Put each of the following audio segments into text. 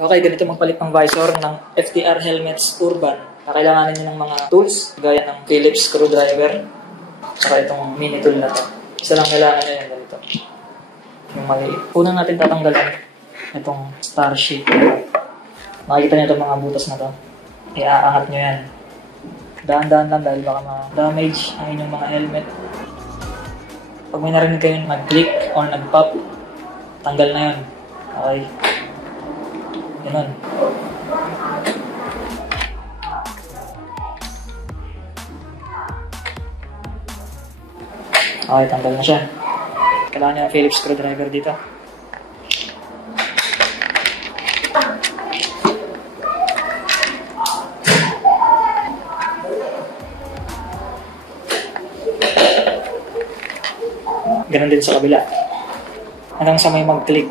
Okay, ganito magpalit ng visor ng FTR Helmets Urban. Kailanganin nyo ng mga tools, gaya ng Phillips screwdriver, saka itong mini tool na to. Isa lang kailangan nyo yan, ganito. Yung maliit. Una natin tatanggalin itong star shape. Makikita nyo itong mga butas na to. Iaangat nyo yan. Dahan-dahan lang dahil baka ma-damage ang inyong mga helmet. Pag may narinig kayo nag-click or nag-pop, tanggal na yun. Okay. Ganun. Okay, tanggal na siya. Kailangan niya ng Phillips screwdriver dito. Ganun din sa kabila. Hanggang sa may mag-click.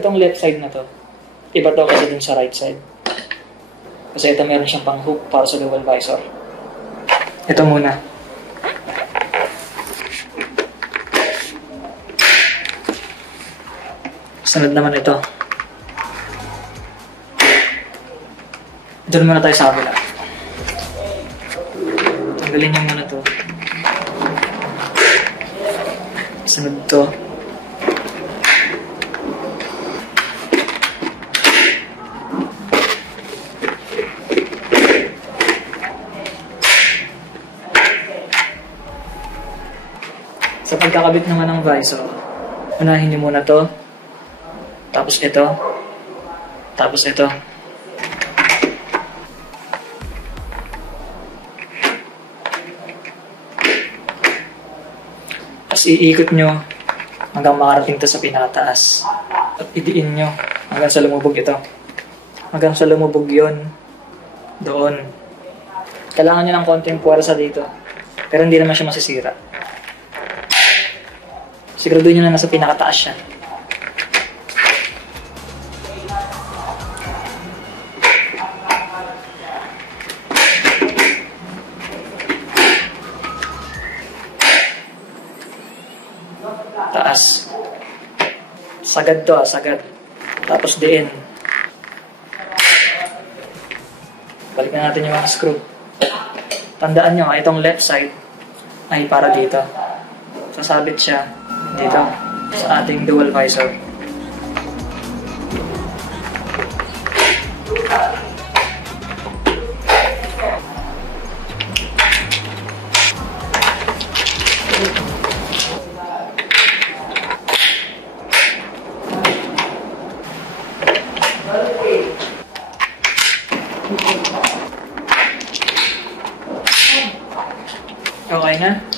Itong left side na to, iba to kasi dun sa right side. Kasi ito meron siyang pang hook para sa dual visor. Ito muna. Sunod naman ito. Doon muna tayo sa kabila. Tanggalin niyo muna to. Sunod to. Sa pagkakabit naman ng visor, unahin niyo muna to. Tapos ito. Tapos ito. Tapos iikot nyo hanggang makarating to sa pinakataas. At idiin nyo hanggang sa lumubog ito. Hanggang sa lumubog yon doon. Kailangan nyo ng konting puwersa dito. Pero hindi naman siya masisira. Siguraduhin nyo na nasa pinakataas siya. Taas. Sagad to, sagad. Tapos diin. Balikan natin yung mga screw. Tandaan nyo, itong left side ay para dito. Sasabit siya dito sa ating dual visor. Okay na?